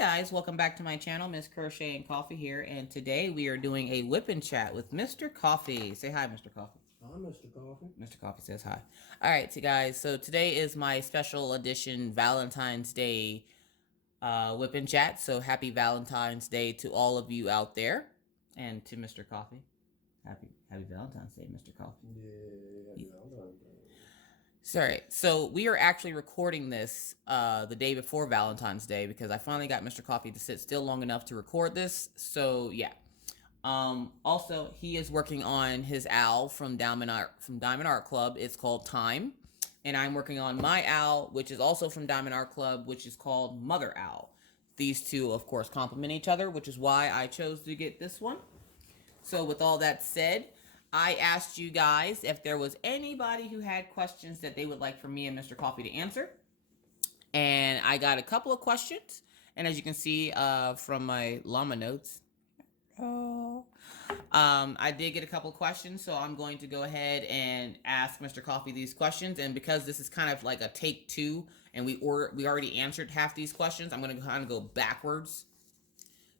guys, welcome back to my channel, Miss Crochet and Coffee here, and today we are doing a whip and chat with Mr. Coffee. Say hi, Mr. Coffee. Hi, Mr. Coffee. Mr. Coffee says hi. All right, so guys, so today is my special edition Valentine's Day whip and chat. So happy Valentine's Day to all of you out there, and to Mr. Coffee. Happy Valentine's Day, Mr. Coffee. Yeah, happy Valentine's Day. Sorry, so we are actually recording this the day before Valentine's Day because I finally got Mr. Coffee to sit still long enough to record this. So yeah. Also, he is working on his owl from Diamond Art Club. It's called Time, and I'm working on my owl, which is also from Diamond Art Club, which is called Mother Owl. These two, of course, complement each other, which is why I chose to get this one. So with all that said, I asked you guys if there was anybody who had questions that they would like for me and Mr. Coffee to answer. And I got a couple of questions. And as you can see from my llama notes, I did get a couple of questions. So I'm going to go ahead and ask Mr. Coffee these questions. And because this is kind of like a take two, and we already answered half these questions, I'm going to kind of go backwards.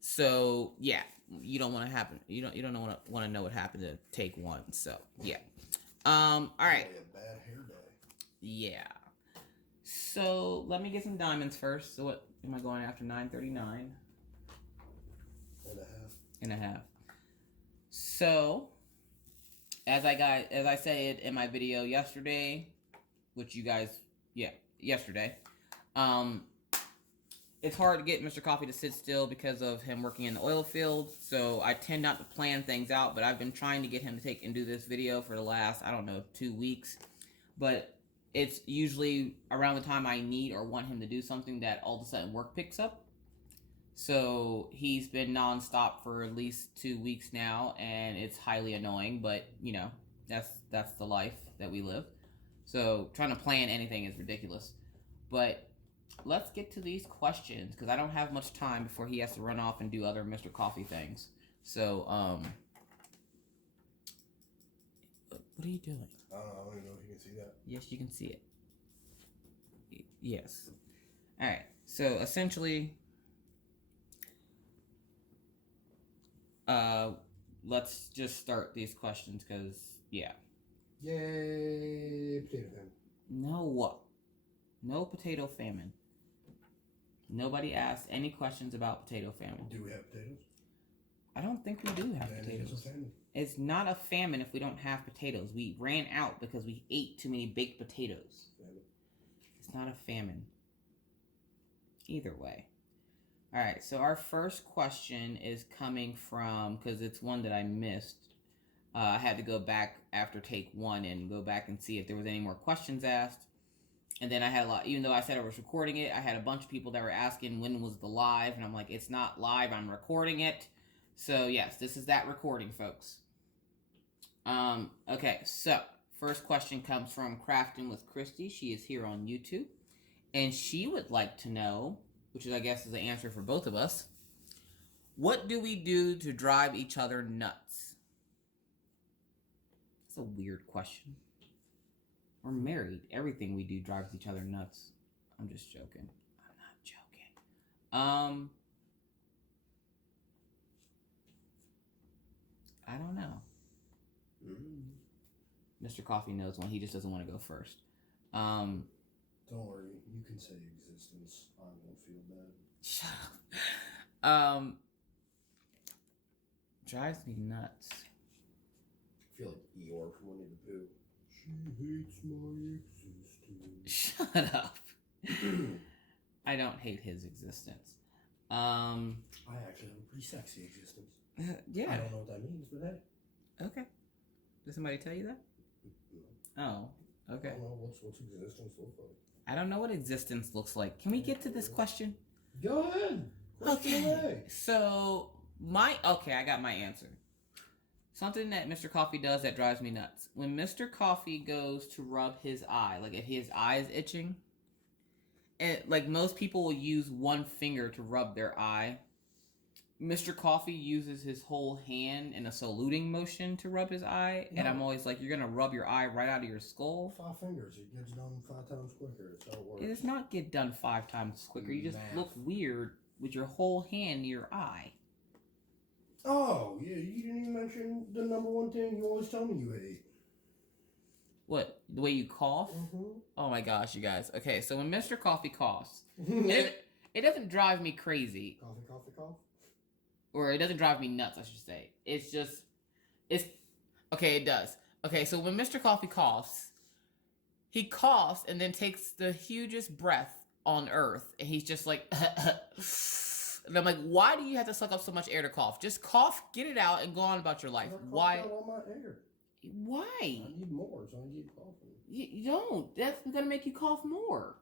So yeah, you don't want to happen. You don't want to know what happened to take one. So yeah. All right. A bad hair day. Yeah. So let me get some diamonds first. So what am I going after? 939 and a half. So as I said in my video yesterday, which you guys, yesterday, it's hard to get Mr. Coffee to sit still because of him working in the oil field, so I tend not to plan things out, but I've been trying to get him to take and do this video for the last, 2 weeks, but it's usually around the time I need or want him to do something that all of a sudden work picks up. So he's been non-stop for at least 2 weeks now, and it's highly annoying, but, you know, that's the life that we live. So trying to plan anything is ridiculous, but let's get to these questions because I don't have much time before he has to run off and do other Mr. Coffee things. So, what are you doing? I don't even know if you can see that. Yes, you can see it. Yes. All right. So essentially, let's just start these questions because, yeah. Yay, potato famine. No potato famine. Nobody asked any questions about potato famine. Do we have potatoes? I don't think we do have potatoes. It's not a famine if we don't have potatoes. We ran out because we ate too many baked potatoes. Famine. It's not a famine. Either way. All right, so our first question is coming from, because it's one that I missed. I had to go back after take one and go back and see if there was any more questions asked. And then I had a lot, even though I said I was recording it, I had a bunch of people that were asking when was the live, and I'm like, it's not live, I'm recording it. So yes, this is that recording, folks. Okay, so first question comes from Crafting with Christy. She is here on YouTube, and she would like to know, which is, I guess, is the answer for both of us, what do we do to drive each other nuts? That's a weird question. We're married. Everything we do drives each other nuts. I'm just joking. I'm not joking. I don't know. Mr. Coffee knows one. He just doesn't want to go first. Don't worry. You can say existence. I won't feel bad. Shut up. Drives me nuts. I feel like Eeyore from Winnie the Pooh. She hates my existence. Shut up. I don't hate his existence. I actually have a pretty sexy existence. Yeah. I don't know what that means, but hey. Okay. Did somebody tell you that? No. Oh, okay. I don't know what's existence look like. I don't know what existence looks like. Can we get to this question? Go ahead. Okay. So, I got my answer. Something that Mr. Coffee does that drives me nuts. When Mr. Coffee goes to rub his eye, like if his eye is itching, and like most people will use one finger to rub their eye, Mr. Coffee uses his whole hand in a saluting motion to rub his eye, and I'm always like, you're gonna rub your eye right out of your skull? 5 fingers, it gets done 5 times quicker. That's how it works. It does not get done 5 times quicker. You just look weird with your whole hand near your eye. Oh, yeah, you didn't even mention the number one thing you always tell me you hate. What? The way you cough? Mm-hmm. Oh my gosh, you guys. Okay, so when Mr. Coffee coughs, it doesn't drive me crazy. Coffee, coffee, cough. Or it doesn't drive me nuts, I should say. It's okay, it does. Okay, so when Mr. Coffee coughs, he coughs and then takes the hugest breath on earth, and he's just like, and I'm like, why do you have to suck up so much air to cough? Just cough, get it out, and go on about your life. Why? Out all my air. Why? I need more, so I keep coughing. You don't. That's gonna make you cough more.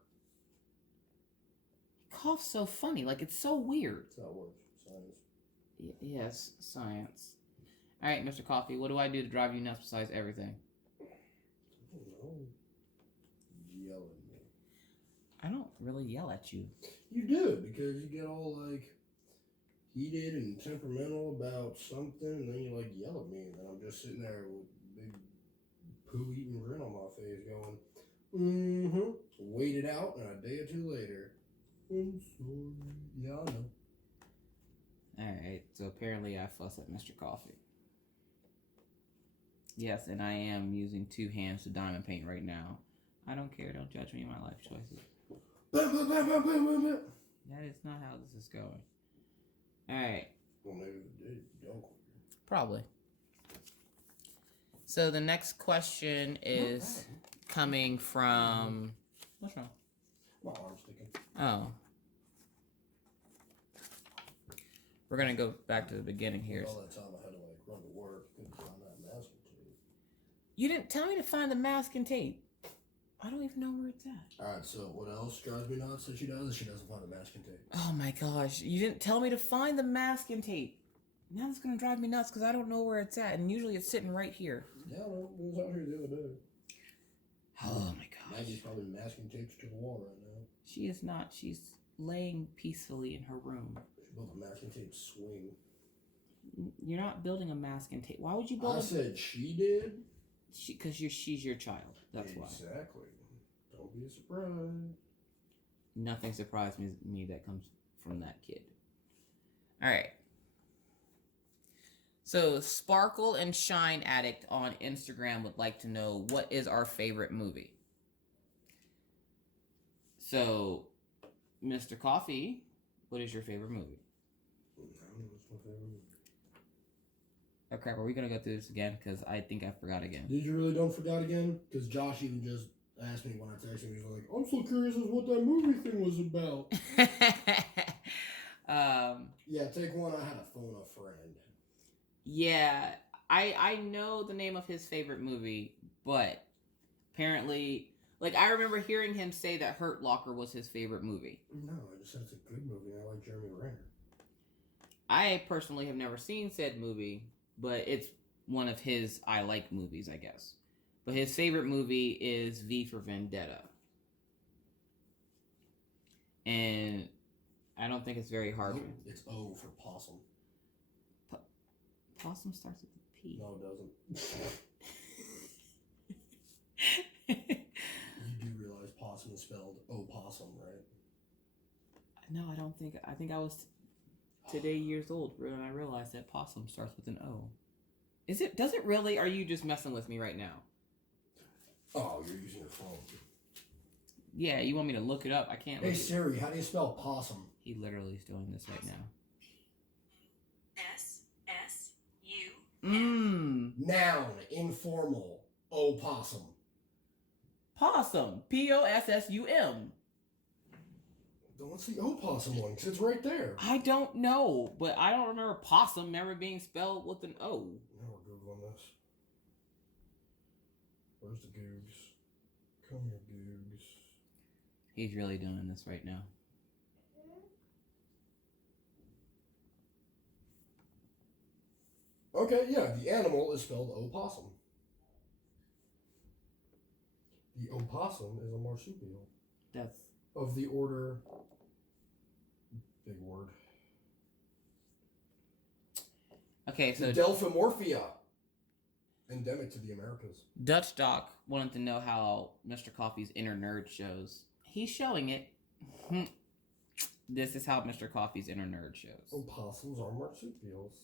He coughs so funny, like it's so weird. That's how it works. Science. Yes, science. All right, Mr. Coffee, what do I do to drive you nuts besides everything? I don't know. Yell at me. I don't really yell at you. You do, because you get all like heated and temperamental about something, and then you like yell at me, and then I'm just sitting there with a big poo-eating grin on my face going, wait it out, and a day or two later, I'm sorry. Yeah, I know. Alright, so apparently I fuss at Mr. Coffee. Yes, and I am using 2 hands to diamond paint right now. I don't care, don't judge me in my life choices. That is not how this is going. Alright. Well, maybe they don't. Probably. So the next question is coming from... What's wrong? My arm's sticking. Oh. We're going to go back to the beginning here. All that time I had to like run to work. Couldn't find that masking tape. You didn't tell me to find the masking tape. I don't even know where it's at. Alright, so what else drives me nuts that she does? She doesn't find the masking tape. Oh my gosh. You didn't tell me to find the masking tape. Now it's going to drive me nuts because I don't know where it's at. And usually it's sitting right here. Yeah, well, it was out here the other day. Oh my gosh. Maggie's probably masking tapes to the wall right now. She is not. She's laying peacefully in her room. She built a masking tape swing. You're not building a masking tape. Why would you build I said she did. Because she's your child. That's why. Exactly. Don't be surprised. Nothing surprised me that comes from that kid. All right. So Sparkle and Shine Addict on Instagram would like to know what is our favorite movie. So, Mr. Coffee, what is your favorite movie? I don't know what's my favorite movie. Oh crap, are we gonna go through this again? Because I think I forgot again. Did you really don't forget again? Because Josh even just asked me when I texted him. He was like, I'm so curious as what that movie thing was about. Yeah, take one. I had to phone a friend. Yeah, I know the name of his favorite movie, but apparently, like, I remember hearing him say that Hurt Locker was his favorite movie. No, I just said it's a good movie. I like Jeremy Renner. I personally have never seen said movie, but it's one of his I like movies, I guess. But his favorite movie is V for Vendetta. And I don't think it's very hard. Nope, it's O for possum. Possum starts with a P. No, it doesn't. You do realize possum is spelled opossum, right? No, I don't think. I think I was today years old when I realized that possum starts with an O. Is it? Does it really? Are you just messing with me right now? Oh, you're using your phone. Yeah, you want me to look it up? I can't. Hey Siri, how do you spell possum? He literally is doing this right now. Noun, informal, opossum. Possum. Possum. What's the opossum one? Because it's right there. I don't know, but I don't remember possum never being spelled with an O. Now we're Googling this. Where's the Googs? Come here, Googs. He's really doing this right now. Okay, yeah, the animal is spelled opossum. The opossum is a marsupial. That's... Of the order... Big word. Okay, so... Delphimorphia. Endemic to the Americas. Dutch Doc wanted to know how Mr. Coffee's inner nerd shows. He's showing it. This is how Mr. Coffee's inner nerd shows. Opossums are marsupials.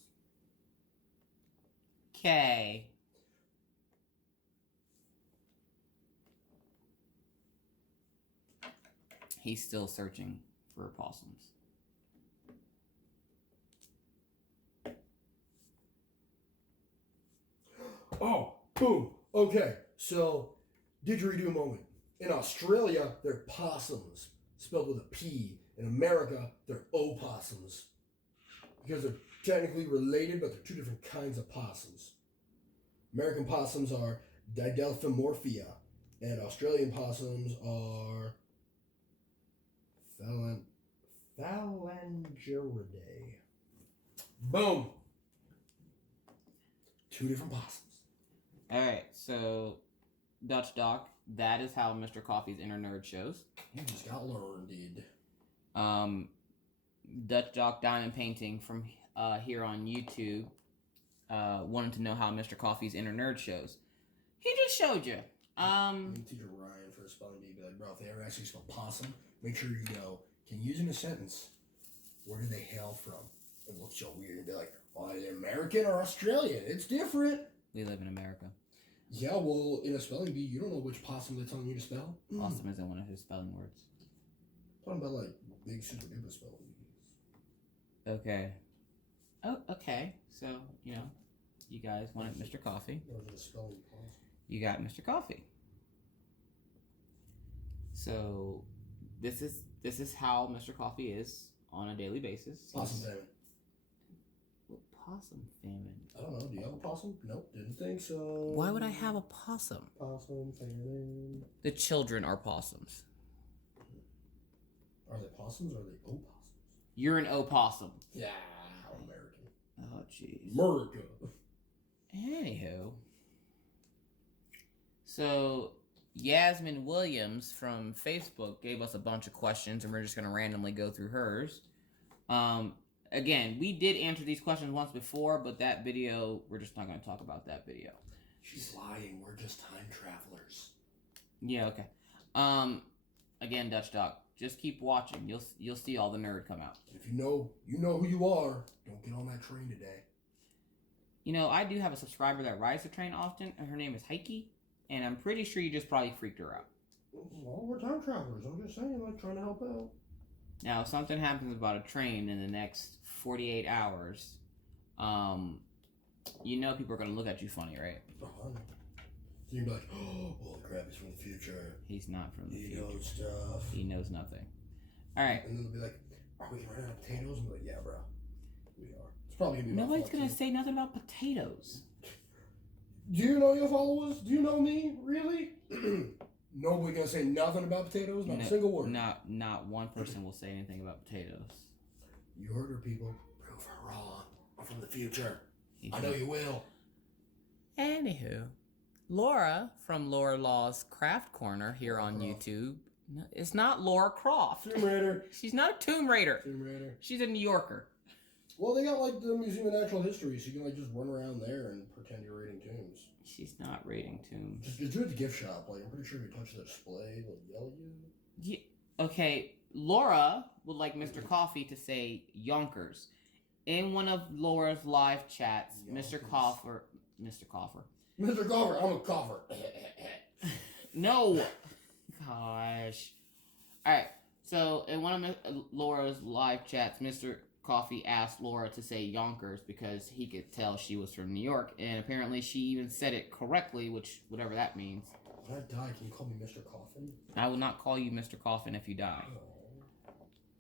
Okay. He's still searching for opossums. Oh, boom. Okay, so didgeridoo moment. In Australia, they're possums, spelled with a P. In America, they're opossums. Because they're technically related, but they're two different kinds of possums. American possums are Didelphimorphia, and Australian possums are Phalangeridae. Boom! Two different possums. Alright, so Dutch Doc, that is how Mr. Coffee's inner nerd shows. You just got learned, dude. Dutch Doc Diamond Painting from here on YouTube wanted to know how Mr. Coffee's inner nerd shows. He just showed you. Teacher Ryan for a spelling bee, be like, bro, if they ever actually spell possum, make sure you go, can you use in a sentence, where do they hail from? It looks so weird and be like, oh, are they American or Australian? It's different. We live in America. Yeah, well, in a spelling bee, you don't know which possum they're telling you to spell. Possum isn't one of his spelling words. Talking about like big super duper spelling bees. Okay. Oh, okay. So, you know, you guys wanted Mr. Coffee. Or is it a spelling possum? You got Mr. Coffee. So this is how Mr. Coffee is on a daily basis. Possum famine. What possum famine? I don't know. Do you have a possum? Nope, didn't think so. Why would I have a possum? Possum famine. The children are possums. Are they possums or are they opossums? You're an opossum. Yeah, American. Oh, jeez. America. Anywho. So, Yasmin Williams from Facebook gave us a bunch of questions, and we're just going to randomly go through hers. Again, we did answer these questions once before, but that video, we're just not going to talk about that video. She's lying. We're just time travelers. Yeah, okay. Again, Dutch Doc, just keep watching. You'll see all the nerd come out. If you know who you are, don't get on that train today. You know, I do have a subscriber that rides the train often, and her name is Heike, and I'm pretty sure you just probably freaked her out. Well, we're time travelers. I'm just saying, like, trying to help out. Now, if something happens about a train in the next 48 hours, you know people are going to look at you funny, right? So you'd be like, oh, crap, he's from the future. He's not from the future. He knows stuff. He knows nothing. All right. And then they'll be like, are we running out of potatoes? And I'm like, yeah, bro. We are. It's probably going to be Nobody's going to say nothing about potatoes. Do you know your followers? Do you know me? Really? Nobody going to say nothing about potatoes? Not a single word. Not one person will say anything about potatoes. You heard her, people. Prove her wrong. I'm from the future. I know you will. Anywho, Laura from Laura Law's Craft Corner here on YouTube. No, it's not Laura Croft. Tomb Raider. She's not a Tomb Raider. Tomb Raider. She's a New Yorker. Well, they got like the Museum of Natural History, so you can like just run around there and pretend you're raiding tombs. She's not raiding tombs. Just do it at the gift shop. Like I'm pretty sure if you touch the display, they'll yell at you. Yeah, okay, Laura would like Mr. Coffee to say Yonkers. In one of Laura's live chats, Mr. Coffer, I'm a coffer. No. Gosh. Alright, so in one of Laura's live chats, Mr. Coffee asked Laura to say Yonkers because he could tell she was from New York, and apparently she even said it correctly, which, whatever that means. When I die, can you call me Mr. Coffin? I will not call you Mr. Coffin if you die. Oh.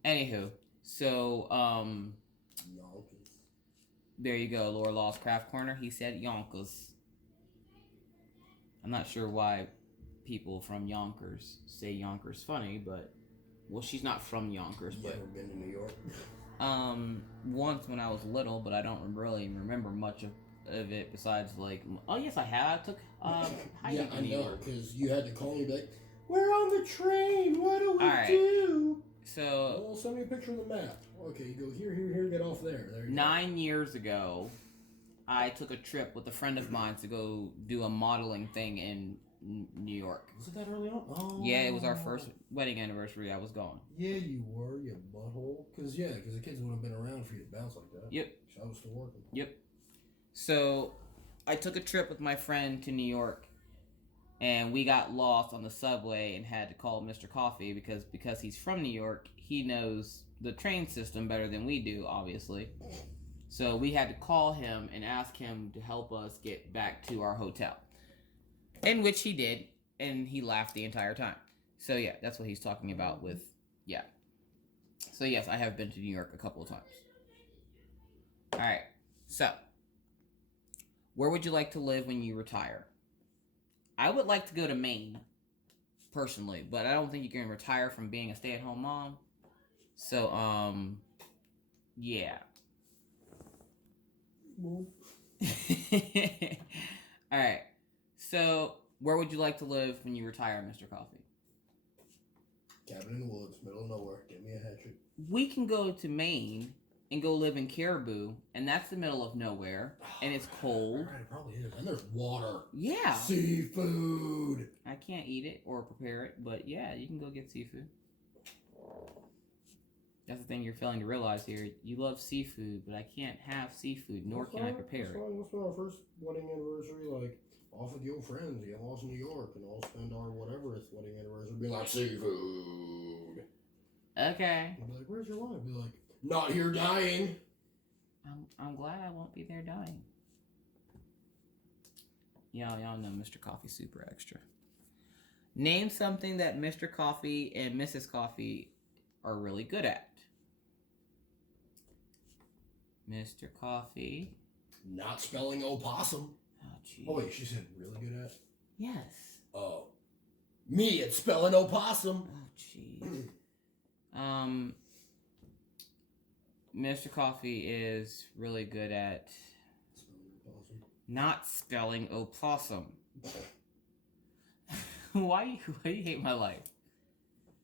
Anywho, so, Yonkers. there you go, Laura Law's Craft Corner. He said Yonkers. I'm not sure why people from Yonkers say Yonkers funny, but, well, she's not from Yonkers, but... You ever been to New York? Once when I was little, but I don't really remember much of it besides, like, oh, yes, I have. I took, yeah, I know, because you had to call me and be like, we're on the train, what do we do? So... Well, send me a picture of the map. Okay, you go here, get off there. There you 9 years ago, I took a trip with a friend of mine to go do a modeling thing in New York. Was it that early on? Oh. Yeah, it was our first wedding anniversary. I was gone. Yeah, you were, you butthole. Because the kids wouldn't have been around for you to bounce like that. Yep. I was still working. Yep. So, I took a trip with my friend to New York, and we got lost on the subway and had to call Mr. Coffee because he's from New York. He knows the train system better than we do, obviously. So we had to call him and ask him to help us get back to our hotel. In which he did, and he laughed the entire time. So yeah, that's what he's talking about with, yeah. So yes, I have been to New York a couple of times. Alright, so, where would you like to live when you retire? I would like to go to Maine, personally, but I don't think you can retire from being a stay-at-home mom. So, yeah. Alright. So, where would you like to live when you retire, Mr. Coffee? Cabin in the woods, middle of nowhere. Get me a hatchet. We can go to Maine and go live in Caribou, and that's the middle of nowhere, and it's cold. Right, it probably is. And there's water. Yeah. Seafood. I can't eat it or prepare it, but yeah, you can go get seafood. That's the thing you're failing to realize here. You love seafood, but I can't have seafood, nor can I prepare it. Let's spend our first wedding anniversary, like, off with the old friends, get lost in New York, and I'll spend our whatever it's wedding anniversary being like, seafood. Okay. I'll be like, where's your wife? Be like, not here dying. I'm glad I won't be there dying. Y'all know Mr. Coffee super extra. Name something that Mr. Coffee and Mrs. Coffee are really good at. Mr. Coffee. Not spelling opossum. Oh, jeez. Oh, wait, she said really good at? Yes. Oh. Me at spelling opossum. Oh, jeez. Mr. Coffee is really good at not spelling opossum. Why do you hate my life?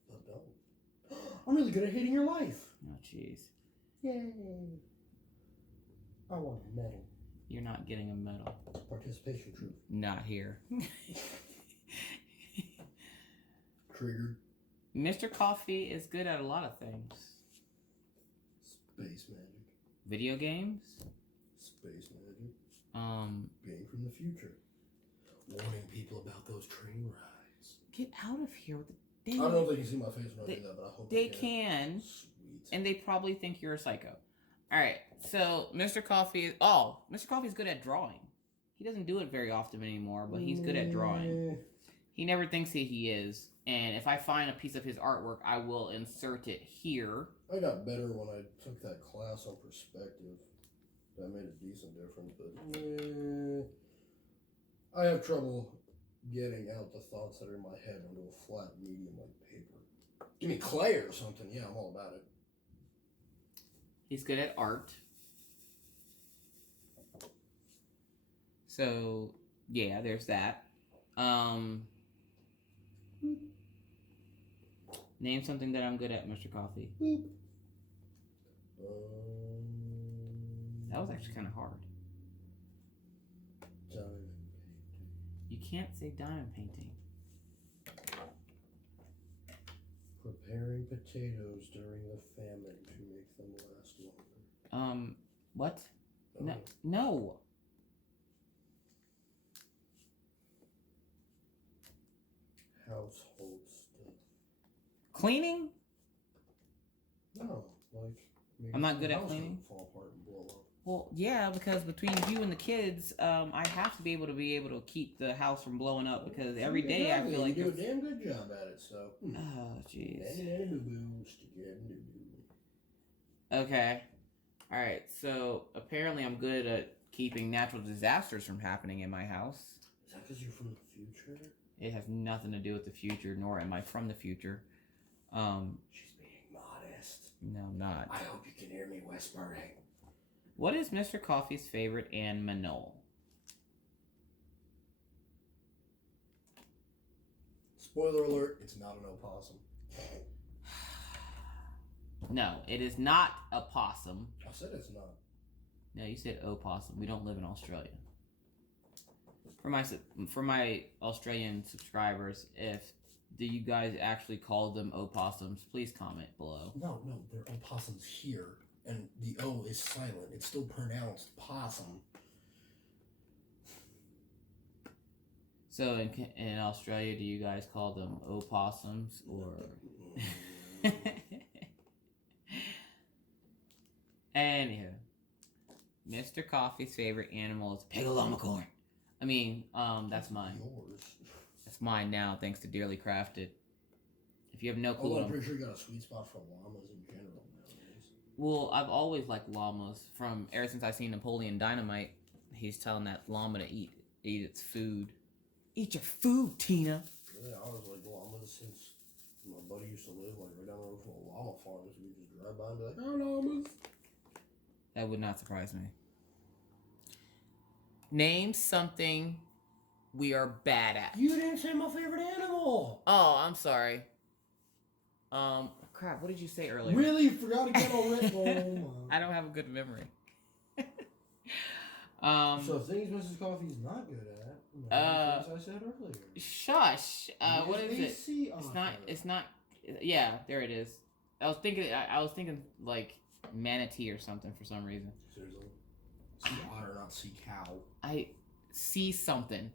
I don't. I'm really good at hating your life. Oh, jeez. Yay. I want a medal. You're not getting a medal. Participation trophy. Not here. Triggered. Mr. Coffee is good at a lot of things. Space magic. Video games. Space magic. Being from the future. Warning people about those train rides. Get out of here with the I don't know if they can see my face when I do that, but I hope they can. Sweet. And they probably think you're a psycho. Alright, so Mr. Coffee is good at drawing. He doesn't do it very often anymore, but he's good at drawing. He never thinks that he is. And if I find a piece of his artwork, I will insert it here. I got better when I took that class on perspective. That made a decent difference, but I have trouble getting out the thoughts that are in my head onto a flat medium like paper. Give me clay or something, yeah, I'm all about it. He's good at art. So, yeah, there's that. Name something that I'm good at, Mr. Coffee. That was actually kind of hard. Diamond painting. You can't say diamond painting. Preparing potatoes during the famine to make them last longer. What? Oh. No. Household stuff. Cleaning? No, like I'm not good at cleaning. Fall apart and blow up. Well, yeah, because between you and the kids, I have to be able to keep the house from blowing up because every day I feel like you do a damn good job at it. So. Oh, jeez. Okay. Okay. All right. So apparently, I'm good at keeping natural disasters from happening in my house. Is that because you're from the future? It has nothing to do with the future, nor am I from the future. She's being modest. No, I'm not. I hope you can hear me whispering. What is Mr. Coffee's favorite animal? Spoiler alert, it's not an opossum. No, it is not a possum. I said it's not. No, you said opossum. We don't live in Australia. for my Australian subscribers, do you guys actually call them opossums? Please comment below. No, they're opossums here, and the O is silent. It's still pronounced possum. So in Australia, do you guys call them opossums or? Anywho, Mr. Coffee's favorite animal is pig llama corn. I mean, that's mine. Yours. That's mine now, thanks to Dearly Crafted. If you have no clue, I'm pretty sure you got a sweet spot for llamas in general nowadays. Well, I've always liked llamas ever since I seen Napoleon Dynamite. He's telling that llama to eat its food. Eat your food, Tina. Yeah, I was like llamas since my buddy used to live like right down the road from a llama farm. So we just drive by and be like, "Oh, llamas." That would not surprise me. Name something we are bad at. You didn't say my favorite animal. Oh, I'm sorry. Crap. What did you say earlier? Really? Forgot again already. Oh, I don't have a good memory. So things Mrs. Coffee's not good at. Things I said earlier. Shush. What is it? It's not. Yeah, there it is. I was thinking like manatee or something for some reason. Seriously. Sea otter, not sea cow. I see something.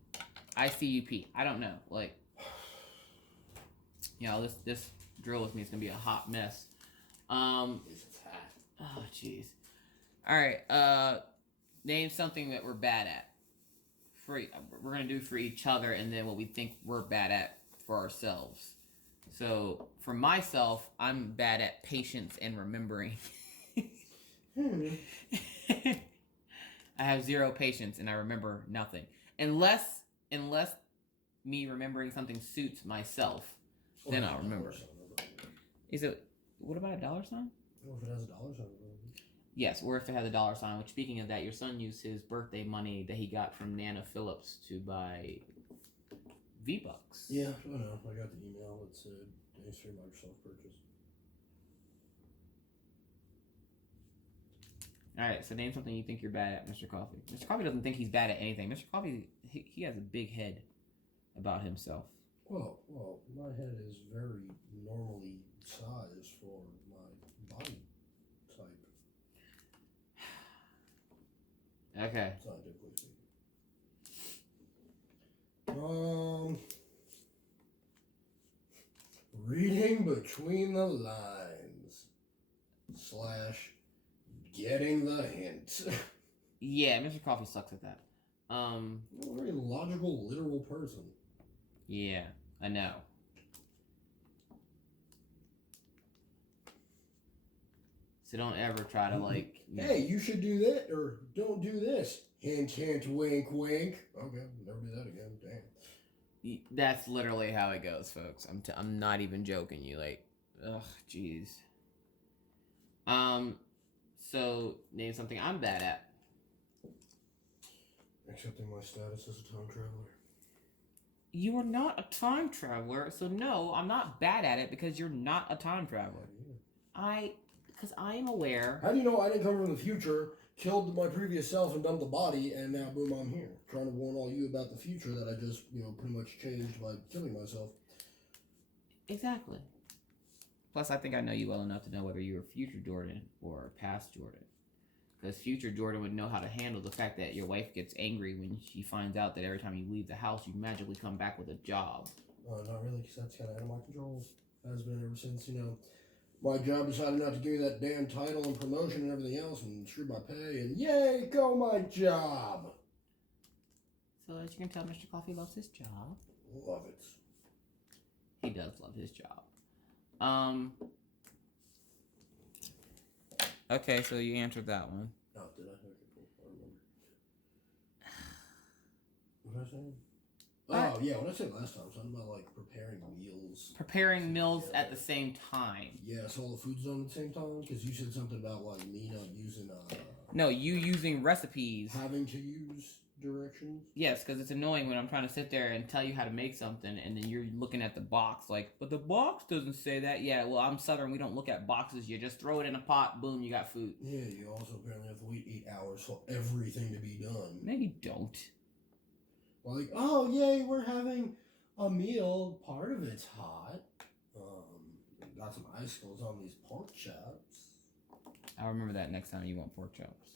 ICUP. I don't know. Like, you know, this drill with me is gonna be a hot mess. It's hot. Oh, jeez. All right. Name something that we're bad at. We're gonna do for each other, and then what we think we're bad at for ourselves. So for myself, I'm bad at patience and remembering. I have zero patience and I remember nothing. Unless me remembering something suits myself, then I'll remember. Is it, what about a dollar sign? Well, if it has a dollar sign. Yes, or if it has a dollar sign, which speaking of that, your son used his birthday money that he got from Nana Phillips to buy V-Bucks. Yeah, I know. I got the email that said, thanks for your Microsoft purchase. Alright, so name something you think you're bad at, Mr. Coffee. Mr. Coffee doesn't think he's bad at anything. Mr. Coffee, he has a big head about himself. Well, my head is very normally sized for my body type. Okay. Scientifically speaking. Reading between the lines / getting the hint. Yeah, Mr. Coffee sucks at that. I'm a very logical, literal person. Yeah, I know. So don't ever try to like. Hey, you should do that, or don't do this. Hint, hint, wink, wink. Okay, never do that again. Damn. That's literally how it goes, folks. I'm not even joking. You like, ugh, jeez. So name something I'm bad at. Accepting my status as a time traveler. You are not a time traveler, so no, I'm not bad at it because you're not a time traveler. Because I am aware. How do you know I didn't come from the future, killed my previous self and dumped the body, and now boom, I'm here. Trying to warn all you about the future that I just, pretty much changed by killing myself. Exactly. Plus, I think I know you well enough to know whether you're future Jordan or past Jordan. Because future Jordan would know how to handle the fact that your wife gets angry when she finds out that every time you leave the house, you magically come back with a job. Not really, because that's kind of out of my control. Has been ever since, my job decided not to give me that damn title and promotion and everything else and screw my pay, and yay, go my job! So as you can tell, Mr. Coffee loves his job. Love it. He does love his job. Okay, so you answered that one. Oh, did I? Okay, cool. I remember. What did I say? Oh, yeah, what I said last time, something about, preparing meals. Preparing meals at the same time. Yeah, so all the food's done at the same time? Because you said something about, me not using, No, you using recipes. Having to use directions? Yes, because it's annoying when I'm trying to sit there and tell you how to make something, and then you're looking at the box but the box doesn't say that. Yeah, well, I'm Southern. We don't look at boxes. You just throw it in a pot. Boom, you got food. Yeah, you also apparently have to wait 8 hours for everything to be done. No, you don't. Like, oh yay, we're having a meal. Part of it's hot. Got some icicles on these pork chops. I'll remember that next time you want pork chops.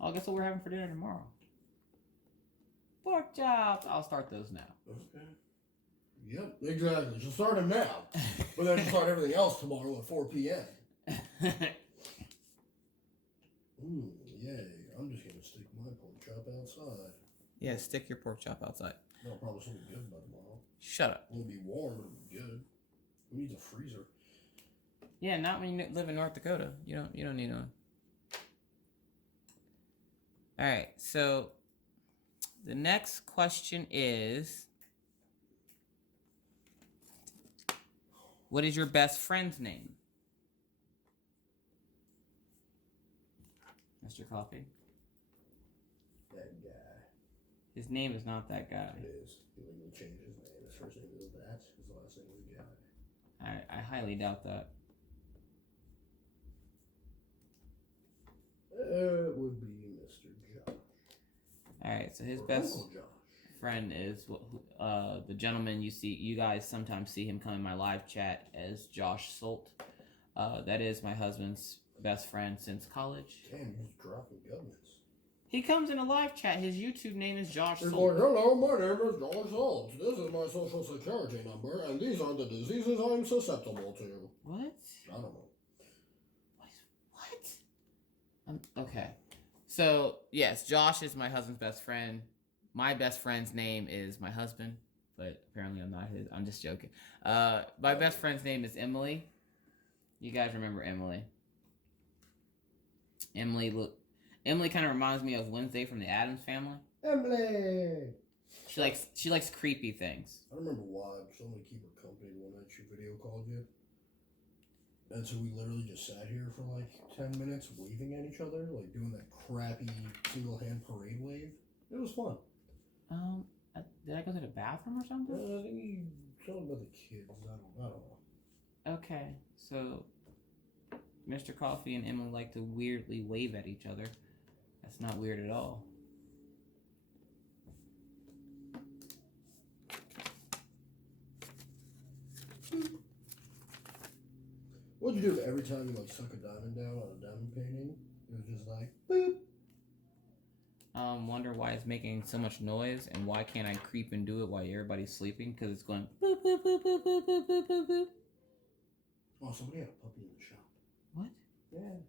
Oh, guess what we're having for dinner tomorrow? Pork chops. I'll start those now. Okay. Yep, exactly. She'll start them now. But then she'll start everything else tomorrow at 4 p.m. Yay. I'm just going to stick my pork chop outside. Yeah, stick your pork chop outside. That'll probably still be good by tomorrow. Shut up. It'll be warm, but it'll be good. Who needs a freezer? Yeah, not when you live in North Dakota. You don't need one. All right, so the next question is, what is your best friend's name? Mr. Coffee. That guy. His name is not that guy. It is. He legally changed his name. His first name was that. His last name was Guy. I highly doubt that. It would be Mr. Josh. All right, so his Or best Uncle Josh. friend is the gentleman you see. You guys sometimes see him come in my live chat as Josh Solt. That is my husband's best friend since college. Damn, he's dropping governments. He comes in a live chat. His YouTube name is Josh He's Solt. like, hello, my name is Josh Holt. This is my social security number, and these are the diseases I'm susceptible to. What? I don't know. What? Okay. So, yes, Josh is my husband's best friend. My best friend's name is my husband, but apparently I'm not his. I'm just joking. My best friend's name is Emily. You guys remember Emily. Emily kind of reminds me of Wednesday from the Addams Family. Emily! She likes creepy things. I remember why, because I'm going to keep her company the one night she video called you. And so we literally just sat here for like 10 minutes waving at each other, like doing that crappy single hand parade wave. It was fun. Did I go to the bathroom or something? I think you told about the kids. I don't know. Okay, so Mr. Coffee and Emily like to weirdly wave at each other. That's not weird at all. What'd you do every time you like suck a diamond down on a diamond painting? It was just like boop. Wonder why it's making so much noise and why can't I creep and do it while everybody's sleeping? Because it's going boop boop boop boop boop boop boop boop boop. Oh, somebody had a puppy in the shop. What? Yeah.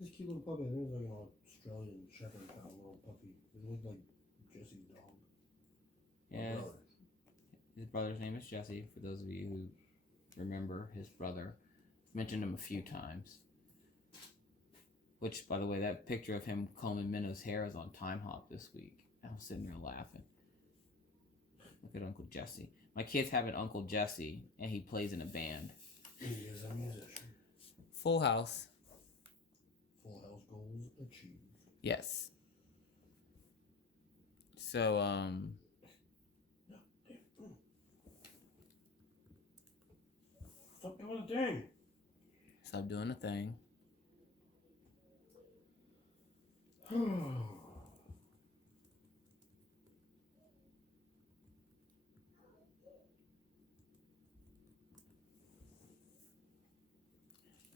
This cute little puppy. I think it was like an Australian Shepherd kind of little puppy. It looked like Jesse's dog. Yeah. His brother's name is Jesse. For those of you who remember his brother, mentioned him a few times. Which, by the way, that picture of him combing Minno's hair is on Time Hop this week. I was sitting there laughing. Look at Uncle Jesse. My kids have an Uncle Jesse, and he plays in a band. He is a musician. Full House. Full House goals achieved. Yes. So, Stop doing a thing. Stop doing a thing.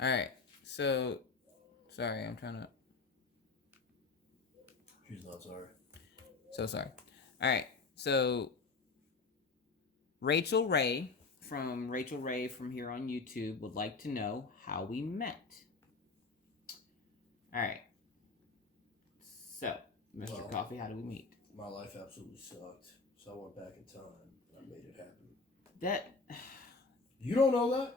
Alright, so, sorry, I'm trying to... She's not sorry. So sorry. Alright, so, Rachel Ray from here on YouTube would like to know how we met. Alright. So, Mr. Coffee, how did we meet? My life absolutely sucked, so I went back in time. I made it happen. That... You don't know that?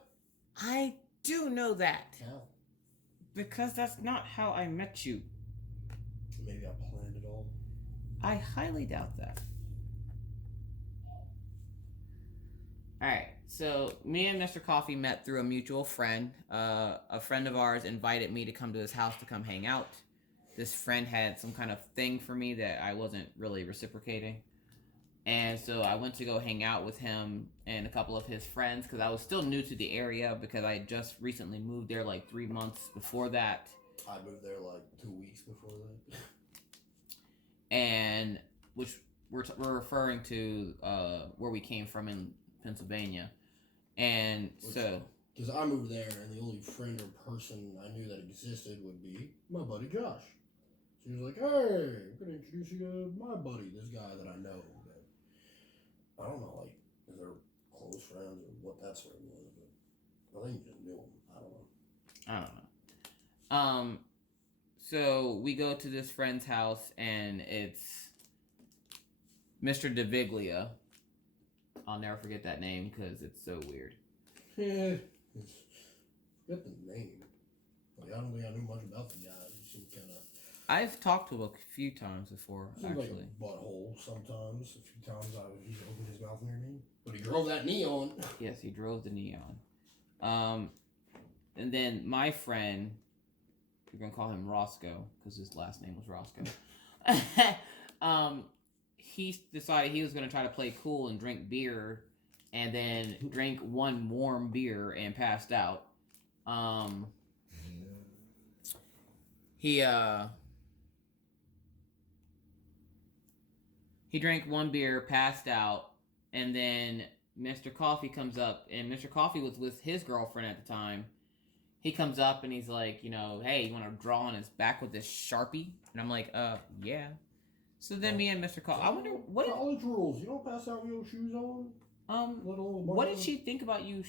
I do know that. How? Because that's not how I met you. Maybe I planned it all. I highly doubt that. Alright, so me and Mr. Coffee met through a mutual friend. A friend of ours invited me to come to his house to come hang out. This friend had some kind of thing for me that I wasn't really reciprocating. And so I went to go hang out with him and a couple of his friends because I was still new to the area because I had just recently moved there like 3 months before that. I moved there like 2 weeks before that. And which we're referring to where we came from in Pennsylvania, and so because I moved there, and the only friend or person I knew that existed would be my buddy Josh. She was like, "Hey, I'm gonna introduce you to my buddy, this guy that I know." But I don't know, like, if they're close friends or what that sort of was, but I think you just knew him. I don't know. So we go to this friend's house, and it's Mr. DeViglia. I'll never forget that name because it's so weird. Yeah, forget the name. Like, I don't think I knew much about the guy. He seemed kind of. I've talked to him a few times before, actually. Like a butthole sometimes. A few times he opened his mouth near me, but he drove that neon. Yes, he drove the neon. And then my friend, we're gonna call him Roscoe because his last name was Roscoe. He decided he was gonna try to play cool and drink beer, and then drank one warm beer and passed out. He drank one beer, passed out, and then Mr. Coffee comes up, and Mr. Coffee was with his girlfriend at the time. He comes up and he's like, hey, you want to draw on his back with this Sharpie? And I'm like, yeah. So then me and Mr. Coffee, I wonder what college rules. You don't pass out with your shoes on. What did she think about you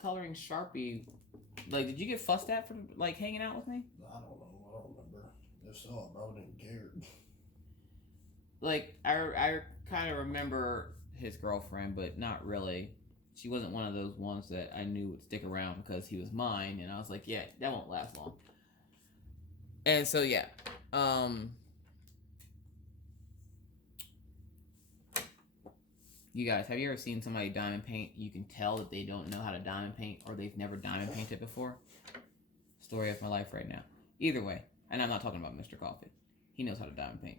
coloring Sharpie? Like, did you get fussed at for like hanging out with me? I don't know. I don't remember. If so, I probably didn't care. Like, I kind of remember his girlfriend, but not really. She wasn't one of those ones that I knew would stick around because he was mine, and I was like, yeah, that won't last long. And so, yeah. You guys, have you ever seen somebody diamond paint? You can tell that they don't know how to diamond paint, or they've never diamond painted before. Story of my life right now. Either way, and I'm not talking about Mr. Coffee. He knows how to diamond paint.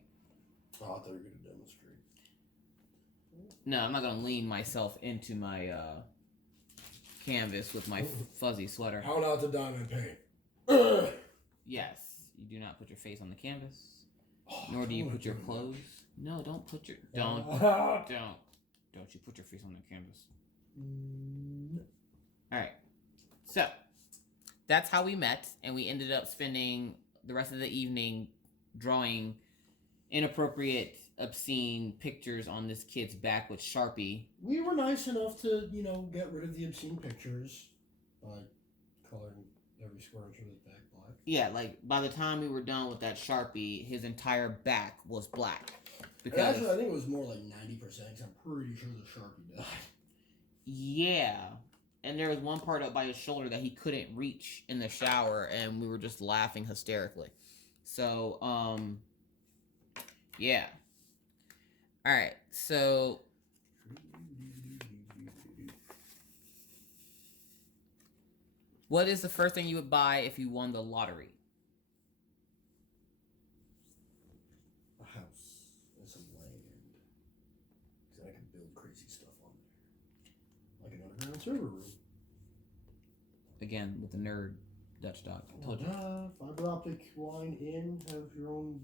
Oh, I thought you were going to demonstrate. No, I'm not going to lean myself into my canvas with my fuzzy sweater. How not to diamond paint? Yes, you do not put your face on the canvas, nor do you put your clothes. No, don't put your... Don't you put your face on the canvas. Alright, so that's how we met, and we ended up spending the rest of the evening drawing inappropriate, obscene pictures on this kid's back with Sharpie. We were nice enough to, get rid of the obscene pictures by coloring every square inch of his back black. Yeah, like, by the time we were done with that Sharpie, his entire back was black. Because actually, I think it was more like 90%, because I'm pretty sure the Sharpie died. Yeah. And there was one part up by his shoulder that he couldn't reach in the shower, and we were just laughing hysterically. So, yeah. Alright, so... what is the first thing you would buy if you won the lottery? A house and some land. So I can build crazy stuff on there. Like an underground server room. Again, with the nerd Dutch dog. I told you. Fiber optic line in, have your own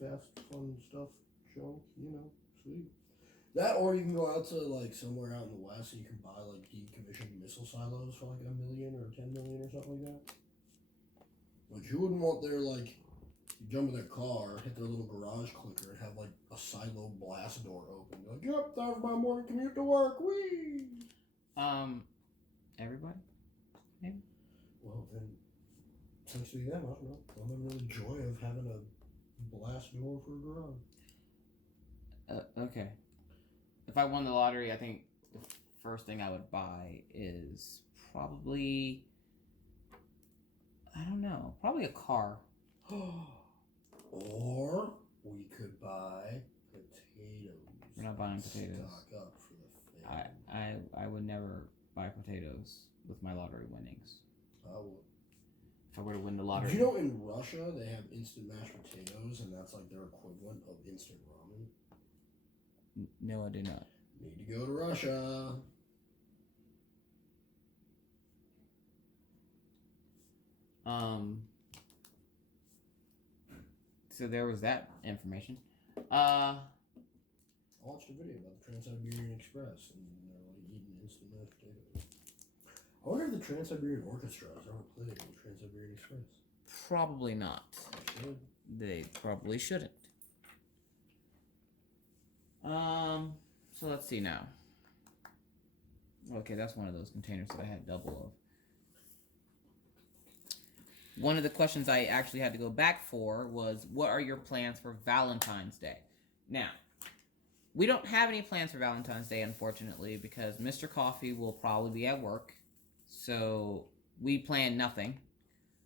fast, fun stuff shown, sweet. That, or you can go out to, like, somewhere out in the West and you can buy, like, decommissioned missile silos for, like, $1 million or $10 million or something like that. But you wouldn't want their, like, you jump in their car, hit their little garage clicker, and have, like, a silo blast door open. Like, yep, that was my morning commute to work, whee! Everybody? Maybe? Well, then, thanks to them, I don't know. I remember the joy of having a blast door for a garage. Okay. If I won the lottery, I think the first thing I would buy is probably... I don't know. Probably a car. Or we could buy potatoes. We're not buying potatoes. Stock up for the family. I would never buy potatoes with my lottery winnings. I would. If I were to win the lottery. Did you know in Russia they have instant mashed potatoes, and that's like their equivalent of instant ramen? No, I do not. Need to go to Russia. So there was that information. watched a video about the Trans-Siberian Express, and they're like eating instant mashed potatoes. I wonder if the Trans-Siberian Orchestra has ever played the Trans-Siberian Express. Probably not. Should. They probably shouldn't. So let's see now. Okay, that's one of those containers that I had double of. One of the questions I actually had to go back for was, what are your plans for Valentine's Day? Now, we don't have any plans for Valentine's Day, unfortunately, because Mr. Coffee will probably be at work. So we planned nothing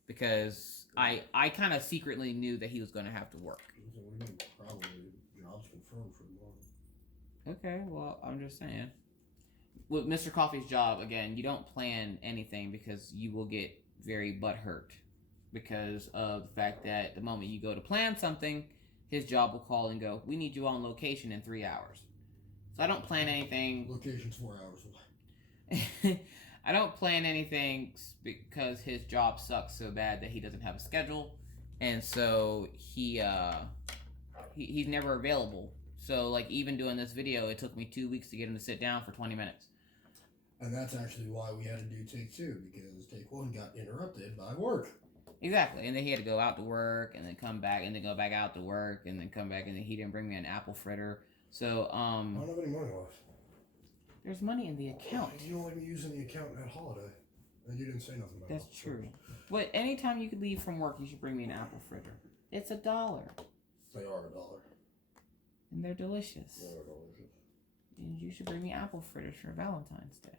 because I kind of secretly knew that he was going to have to work. So we're gonna probably jobs confirmed for tomorrow. Okay, well, I'm just saying. With Mr. Coffee's job, again, you don't plan anything because you will get very butthurt because of the fact that the moment you go to plan something, his job will call and go, we need you on location in 3 hours. So I don't plan anything. Location's 4 hours away. I don't plan anything because his job sucks so bad that he doesn't have a schedule. And so he's never available. So, like, even doing this video, it took me 2 weeks to get him to sit down for 20 minutes. And that's actually why we had to do take 2, because take 1 got interrupted by work. Exactly. And then he had to go out to work and then come back and then go back out to work and then come back, and then he didn't bring me an apple fritter. So, I don't have any money left. There's money in the account. You don't let me using the account at holiday. And you didn't say nothing about That's it. true. But anytime you could leave from work, you should bring me an apple fritter. It's $1. They are $1. And they're delicious. They are delicious. And you should bring me apple fritters for Valentine's Day.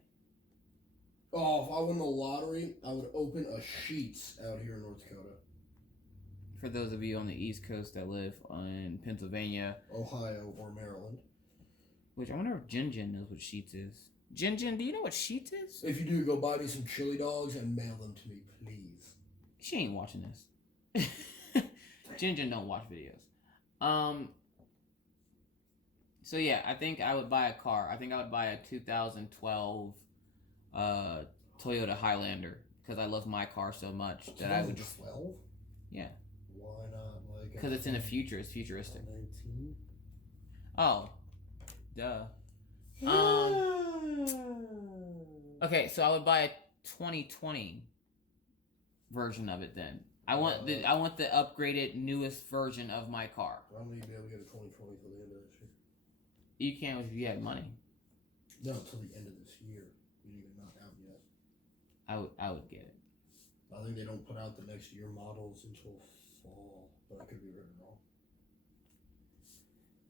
Oh, if I won the lottery, I would open a Sheetz out here in North Dakota. For those of you on the East Coast that live in Pennsylvania, Ohio, or Maryland. which I wonder if Jin Jin knows what Sheetz is. Jin Jin, do you know what Sheetz is? If you do, go buy me some chili dogs and mail them to me, please. She ain't watching this. Jin Jin don't watch videos. So yeah, I think I would buy a car. I think I would buy a 2012 Toyota Highlander because I love my car so much that I would just. 2012? Yeah. Why not like? Because it's in the future. It's futuristic. 19. Oh, duh. Okay, so I would buy a 2020 version of it then. I want the upgraded newest version of my car. I don't think you'll be able to get a 2020 till the end of this year. You can't if you have money. No, till the end of this year. You didn't even knock out yet. I would get it. I think they don't put out the next year models until fall, but I could be written wrong.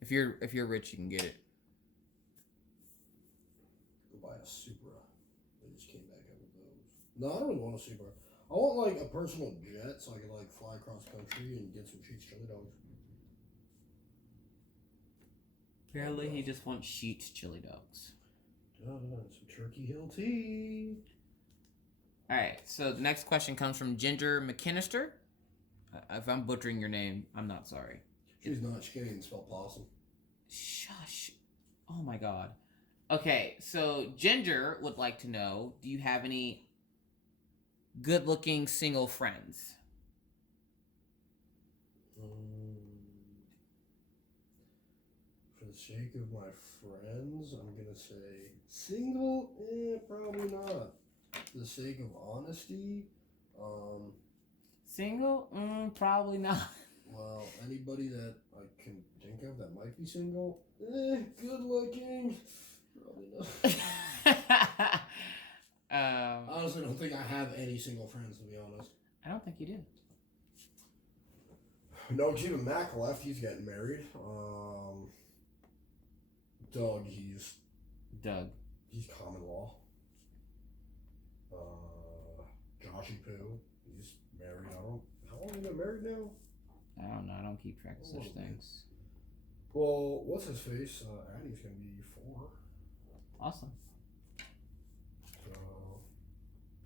If you're rich, you can get it. Go buy a Supra. They just came back up with those. No, I don't really want a Supra. I want like a personal jet so I can like fly across country and get some Sheetz chili dogs. Apparently, he just wants Sheetz chili dogs. Some Turkey Hill tea. All right. So the next question comes from Ginger McKinster. If I'm butchering your name, I'm not sorry. She's not. She can't even spell possum. Shush. Oh my God. Okay. So Ginger would like to know: do you have any good-looking single friends? For the sake of my friends, I'm gonna say single. Probably not. For the sake of honesty, Single? Probably not. well, anybody that I can think of that might be single, good looking, probably not. I honestly don't think I have any single friends, to be honest. I don't think you do. No, because even Mac left. He's getting married. Doug, he's common law. Joshy Poo, he's married. How long have you been married now? I don't know. I don't keep track of such things. Well, what's his face? Addie's gonna be 4. Awesome. So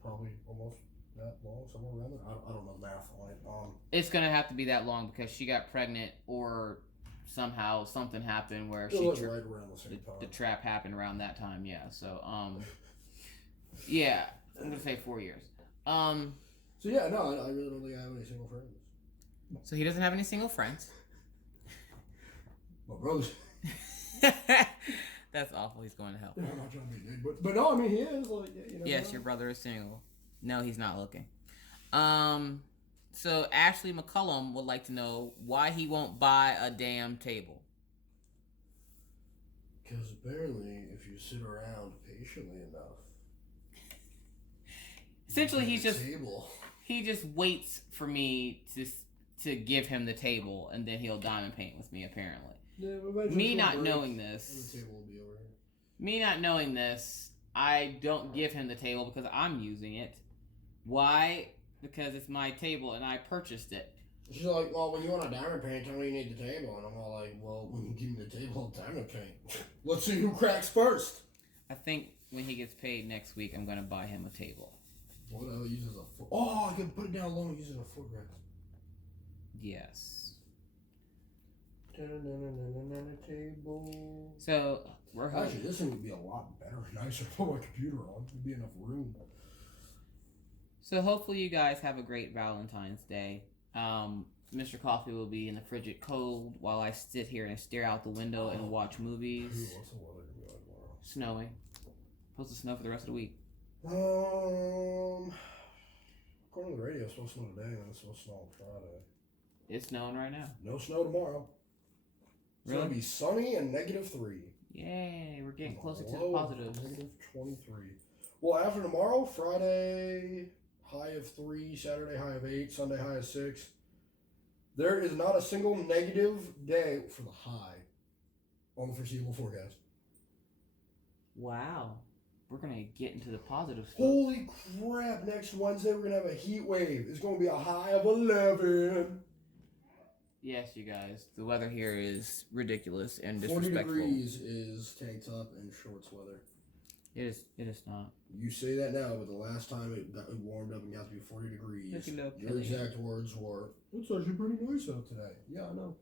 probably almost that long, somewhere around there. I don't know math on it. It's gonna have to be that long because she got pregnant, or somehow something happened where right around the same time. The trap happened around that time. Yeah. So yeah, I'm gonna say 4 years. So yeah, no, I really don't think I have any single friends. So he doesn't have any single friends. My brothers. That's awful. He's going to hell. Yeah, I'm not trying to be big, but no, I mean he is like Yes, know. your brother is single. No, he's not looking. So Ashley McCullum would like to know why he won't buy a damn table. Because apparently, if you sit around patiently enough, essentially he just waits for me to give him the table, and then he'll diamond paint with me. Apparently, yeah, me not knowing this, the table will be over here. Me not knowing this, I don't give him the table because I'm using it. Why? Because it's my table and I purchased it. She's like, well, when you want a diamond paint, tell me you need the table. And I'm all like, well, when you give me the table, I'll diamond paint. Let's see who cracks first. I think when he gets paid next week, I'm going to buy him a table. What uses a foot? Oh, I can put it down low and use it as a footrest. Yes. Table. So, we're hoping. Actually, this thing would be a lot better and nicer to put my computer on. There'd be enough room. So, hopefully, you guys have a great Valentine's Day. Mr. Coffee will be in the frigid cold while I sit here and stare out the window and watch movies. What's the weather going to be like tomorrow? Snowing. Supposed to snow for the rest of the week. According to the radio, it's supposed to snow today, and then it's supposed to snow on Friday. It's snowing right now. No snow tomorrow. It's Really? going to be sunny and -3. Yay, we're getting closer to the positives. -23. Well, after tomorrow, Friday, high of 3, Saturday, high of 8, Sunday, high of 6. There is not a single negative day for the high on the foreseeable forecast. Wow. We're going to get into the positives. Holy crap, next Wednesday we're going to have a heat wave. It's going to be a high of 11. Yes, you guys. The weather here is ridiculous and disrespectful. 40 degrees is tank top and shorts weather. It is not. You say that now, but the last time it warmed up and got to be 40 degrees, your exact words were, "It's actually pretty nice out today." Yeah, I know.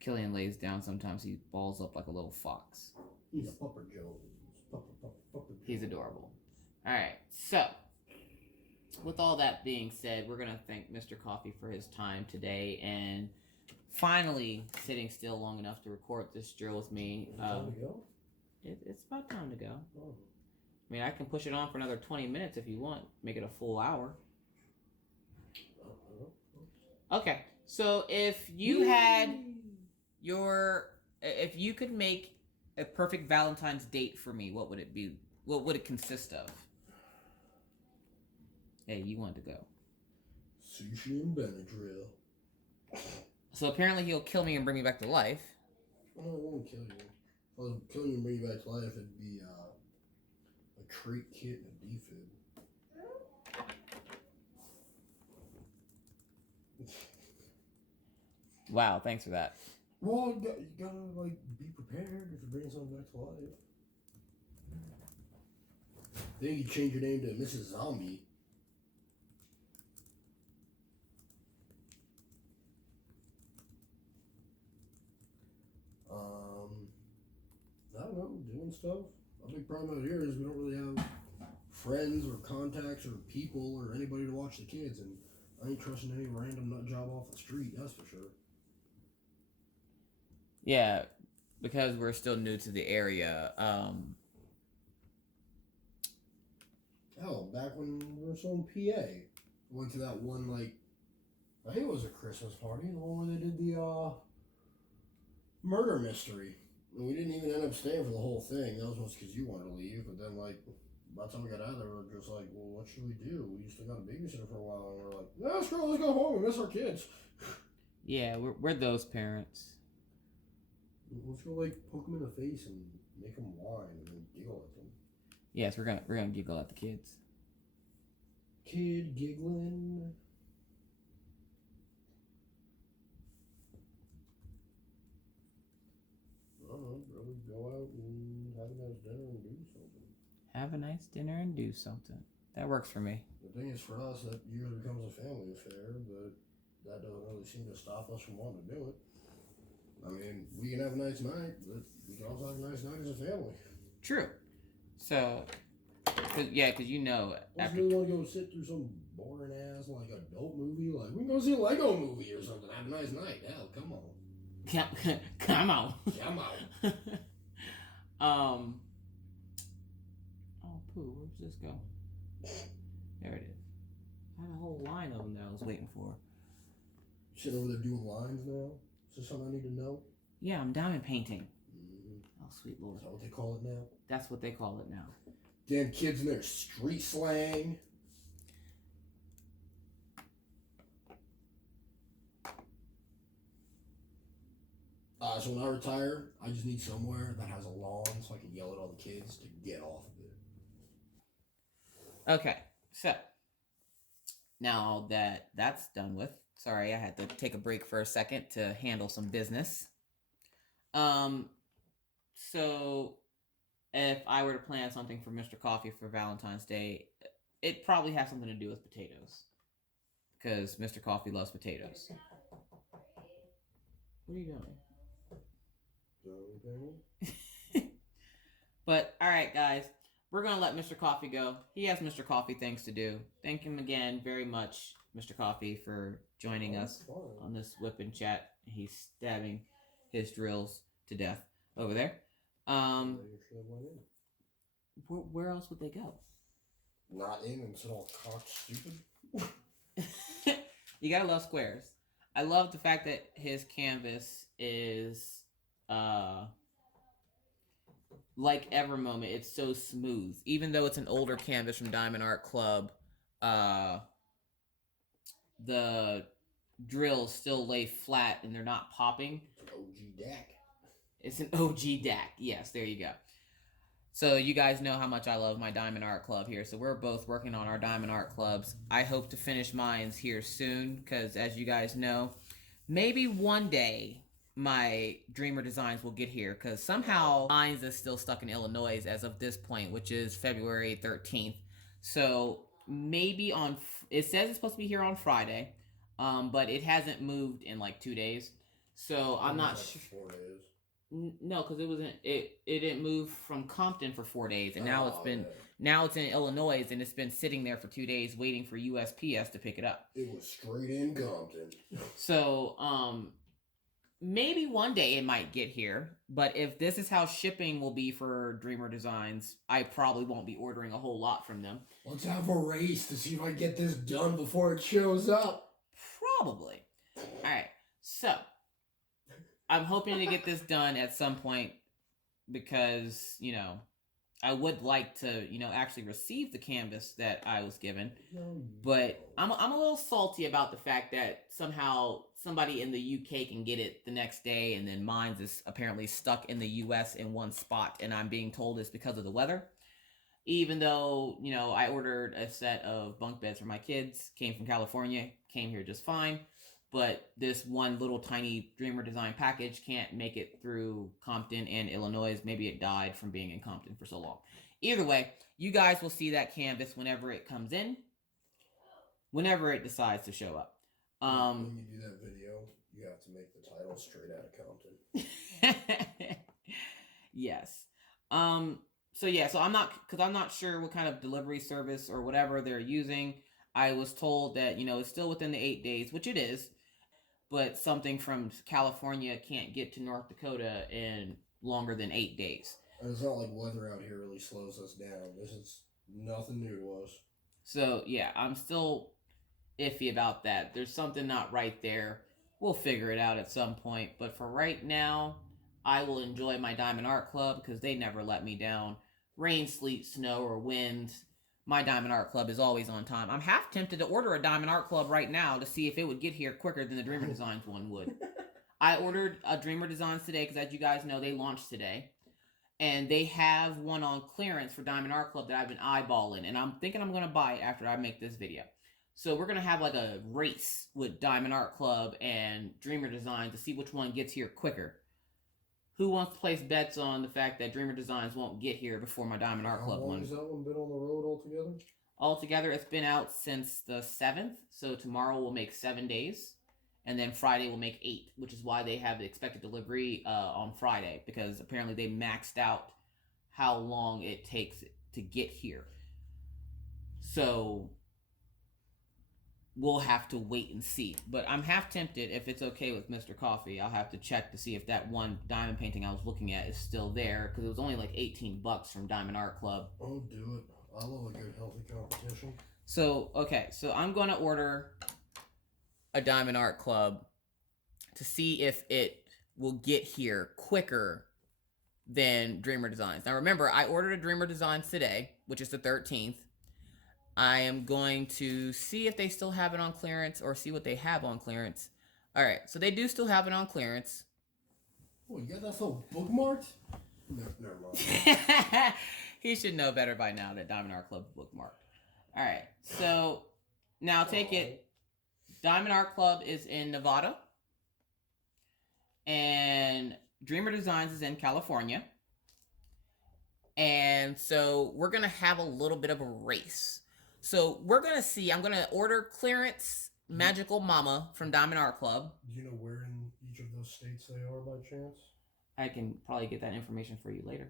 Killian lays down sometimes. He balls up like a little fox. He's a pupper Joe. He's adorable. All right, so with all that being said, we're going to thank Mr. Coffee for his time today and finally sitting still long enough to record this drill with me. Time to go? It's about time to go. Oh. I mean, I can push it on for another 20 minutes if you want. Make it a full hour. Okay, so if you if you could make a perfect Valentine's date for me, what would it be? What would it consist of? Hey, you want to go. Sushi and Benadryl. So apparently he'll kill me and bring me back to life. Oh, I won't kill you. If I was kill you and bring you back to life, it'd be a trait kit and a defib. Wow, thanks for that. Well, you gotta like be prepared if you're bringing something back to life. Then you change your name to Mrs. Zombie. I don't know, doing stuff. A big problem out here is we don't really have friends or contacts or people or anybody to watch the kids, and I ain't trusting any random nut job off the street, that's for sure. Yeah, because we're still new to the area. Hell, back when we were still in PA, went to that one, like, I think it was a Christmas party, the one where they did the murder mystery. And we didn't even end up staying for the whole thing. That was just because you wanted to leave. But then, like, by the time we got out of there, we were just like, well, what should we do? We still got a babysitter for a while. And we're like, yeah, screw it, let's go home. We miss our kids. Yeah, we're those parents. Let's go, like, poke them in the face and make them whine and then giggle at them. Yes, we're gonna giggle at the kids. Kid giggling. I don't know, probably go out and have a nice dinner and do something. Have a nice dinner and do something. That works for me. The thing is, for us, that usually becomes a family affair, but that doesn't really seem to stop us from wanting to do it. I mean, we can have a nice night, but we can also have a nice night as a family. True. So, because you know, I really want to go sit through some boring ass like adult movie. Like we can go see a Lego movie or something. Have a nice night. Hell, come on. Come on. Come on. Oh, poo, where does this go? There it is. I had a whole line of them that I was waiting for. Shit over there doing lines now? Is this something I need to know? Yeah, I'm diamond painting. Oh, sweet Lord. Is that what they call it now? That's what they call it now. Damn kids in their street slang. So when I retire, I just need somewhere that has a lawn so I can yell at all the kids to get off of it. Okay, so now that that's done with, sorry, I had to take a break for a second to handle some business. So if I were to plan something for Mr. Coffee for Valentine's Day, it probably has something to do with potatoes. Because Mr. Coffee loves potatoes. What are you doing? But, alright, guys. We're going to let Mr. Coffee go. He has Mr. Coffee things to do. Thank him again very much, Mr. Coffee, for joining us on this WIP and chat. He's stabbing his drills to death over there. Where else would they go? Not in and sit all cocked stupid. You gotta love squares. I love the fact that his canvas is like Evermoment. It's so smooth. Even though it's an older canvas from Diamond Art Club, the drills still lay flat and they're not popping. OG DAC. It's an OG DAC. Yes, there you go. So you guys know how much I love my Diamond Art Club here. So we're both working on our Diamond Art Clubs. I hope to finish mine here soon because, as you guys know, maybe one day my Dreamer Designs will get here because somehow mine is still stuck in Illinois as of this point, which is February 13th. So maybe it says it's supposed to be here on Friday, but it hasn't moved in like 2 days. So I'm not sure. 4 days. No, because it didn't move from Compton for 4 days, and now now it's in Illinois, and it's been sitting there for 2 days waiting for USPS to pick it up. It was straight in Compton. So maybe one day it might get here, but if this is how shipping will be for Dreamer Designs, I probably won't be ordering a whole lot from them. Let's have a race to see if I get this done before it shows up. Probably. All right, so I'm hoping to get this done at some point because, I would like to, actually receive the canvas that I was given. But I'm a little salty about the fact that somehow somebody in the UK can get it the next day and then mine is apparently stuck in the US in one spot and I'm being told it's because of the weather. Even though, I ordered a set of bunk beds for my kids, came from California, came here just fine. But this one little tiny Dreamer Design package can't make it through Compton and Illinois. Maybe it died from being in Compton for so long. Either way, you guys will see that canvas whenever it comes in, whenever it decides to show up. When you do that video, you have to make the title straight out of Compton. Yes. So I'm not sure what kind of delivery service or whatever they're using. I was told that, it's still within the 8 days, which it is. But something from California can't get to North Dakota in longer than 8 days. And it's not like weather out here really slows us down. This is nothing new to us. So, yeah, I'm still iffy about that. There's something not right there. We'll figure it out at some point. But for right now, I will enjoy my Diamond Art Club because they never let me down. Rain, sleet, snow, or wind, my Diamond Art Club is always on time. I'm half tempted to order a Diamond Art Club right now to see if it would get here quicker than the Dreamer Designs one would. I ordered a Dreamer Designs today because, as you guys know, they launched today. And they have one on clearance for Diamond Art Club that I've been eyeballing. And I'm thinking I'm going to buy it after I make this video. So we're going to have like a race with Diamond Art Club and Dreamer Designs to see which one gets here quicker. Who wants to place bets on the fact that Dreamer Designs won't get here before my Diamond Art Club one? How long has that one been on the road altogether? Altogether, it's been out since the 7th. So tomorrow will make 7 days. And then Friday will make 8, which is why they have the expected delivery on Friday. Because apparently they maxed out how long it takes to get here. So we'll have to wait and see. But I'm half tempted, if it's okay with Mr. Coffee, I'll have to check to see if that one diamond painting I was looking at is still there, because it was only like $18 from Diamond Art Club. Oh, do it. I love a good healthy competition. So, okay, so I'm going to order a Diamond Art Club to see if it will get here quicker than Dreamer Designs. Now remember, I ordered a Dreamer Designs today, which is the 13th. I am going to see if they still have it on clearance or see what they have on clearance. All right, so they do still have it on clearance. Oh, you got that so bookmarked? Never mind. He should know better by now that Diamond Art Club is bookmarked. All right, so now take it. Diamond Art Club is in Nevada. And Dreamer Designs is in California. And so we're going to have a little bit of a race. So we're going to see, I'm going to order clearance Magical Mama from Diamond Art Club. Do you know where in each of those states they are by chance? I can probably get that information for you later.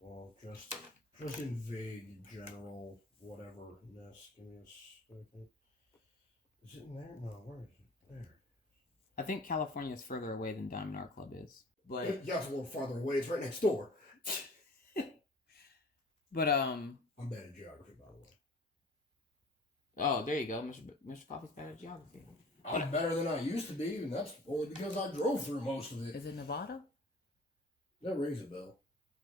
Well, just in vague, general, whatever-ness. Give me a second. Is it in there? No, where is it? There. I think California is further away than Diamond Art Club is. But yeah, it's a little farther away. It's right next door. But I'm bad at geography, by the way. Oh, there you go. Mr. Coffee's bad at geography. I'm better than I used to be, and that's only because I drove through most of it. Is it Nevada? That rings a bell.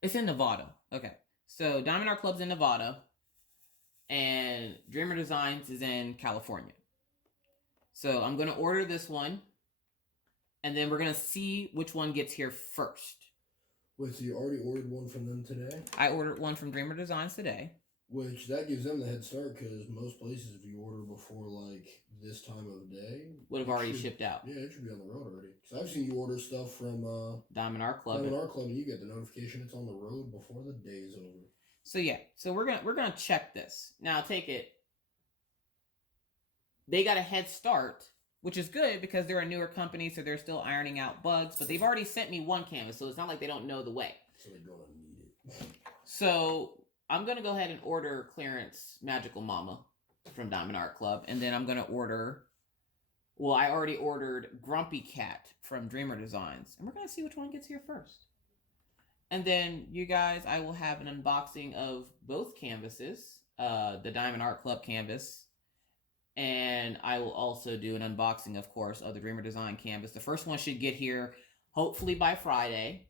It's in Nevada. Okay. So Diamond Art Club's in Nevada, and Dreamer Designs is in California. So I'm going to order this one, and then we're going to see which one gets here first. Wait, so you already ordered one from them today? I ordered one from Dreamer Designs today. Which, that gives them the head start, because most places, if you order before, like, this time of day... Would have already shipped out. Yeah, it should be on the road already. Because I've seen you order stuff from... Diamond Art Club. Diamond Art Club, and you get the notification it's on the road before the day's over. So, yeah. So, we're gonna check this. Now, take it. They got a head start, which is good, because they're a newer company, so they're still ironing out bugs. But they've already sent me one canvas, so it's not like they don't know the way. So they're gonna need it. So... I'm going to go ahead and order clearance Magical Mama from Diamond Art Club. And then I'm going to order... Well, I already ordered Grumpy Cat from Dreamer Designs. And we're going to see which one gets here first. And then, you guys, I will have an unboxing of both canvases. The Diamond Art Club canvas. And I will also do an unboxing, of course, of the Dreamer Design canvas. The first one should get here hopefully by Friday.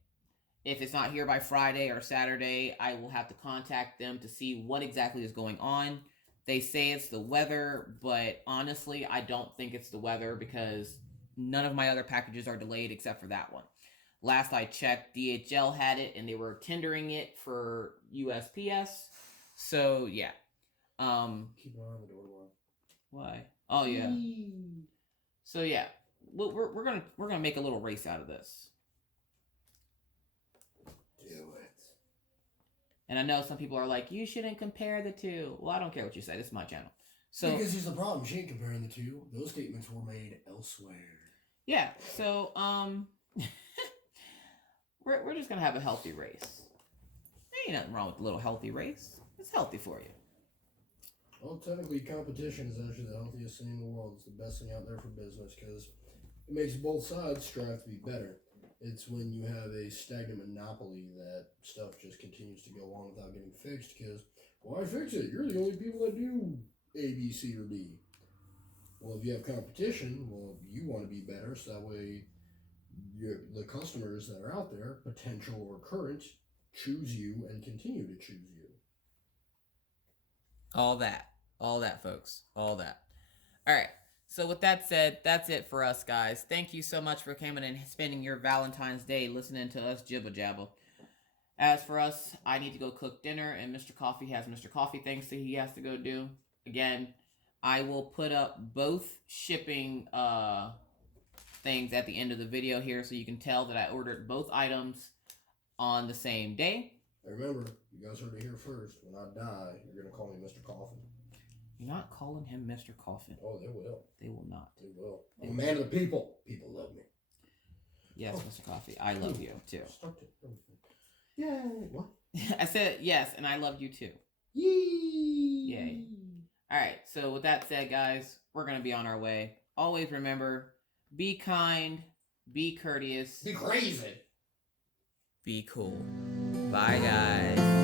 If it's not here by Friday or Saturday, I will have to contact them to see what exactly is going on. They say it's the weather, but honestly, I don't think it's the weather because none of my other packages are delayed except for that one. Last I checked, DHL had it and they were tendering it for USPS. So, yeah. Keep an eye on the door. Why? Oh, yeah. So, yeah. We're gonna make a little race out of this. Do it. And I know some people are like, you shouldn't compare the two. Well, I don't care what you say. This is my channel. So because here's the problem. She ain't comparing the two. Those statements were made elsewhere. Yeah. So, we're just going to have a healthy race. There ain't nothing wrong with a little healthy race. It's healthy for you. Well, technically, competition is actually the healthiest thing in the world. It's the best thing out there for business because it makes both sides strive to be better. It's when you have a stagnant monopoly that stuff just continues to go on without getting fixed because, why fix it? You're the only people that do A, B, C, or D. Well, if you have competition, well, you want to be better so that way the customers that are out there, potential or current, choose you and continue to choose you. All that, folks. All that. All right. So with that said, that's it for us, guys. Thank you so much for coming and spending your Valentine's Day listening to us jibba jabba. As for us, I need to go cook dinner, and Mr. Coffee has Mr. Coffee things that he has to go do. Again, I will put up both shipping things at the end of the video here so you can tell that I ordered both items on the same day. And remember, you guys heard it here first. When I die, you're going to call me Mr. Coffin. You're not calling him Mr. Coffin. Oh, they will. They will not. They will. I'm a man of the people. People love me. Yes, Mr. Coffee. I love you, too. Yay. What? I said yes, and I love you, too. Yay. Yay. All right. So with that said, guys, we're gonna be on our way. Always remember, be kind, be courteous, Be crazy. be cool. Bye, guys.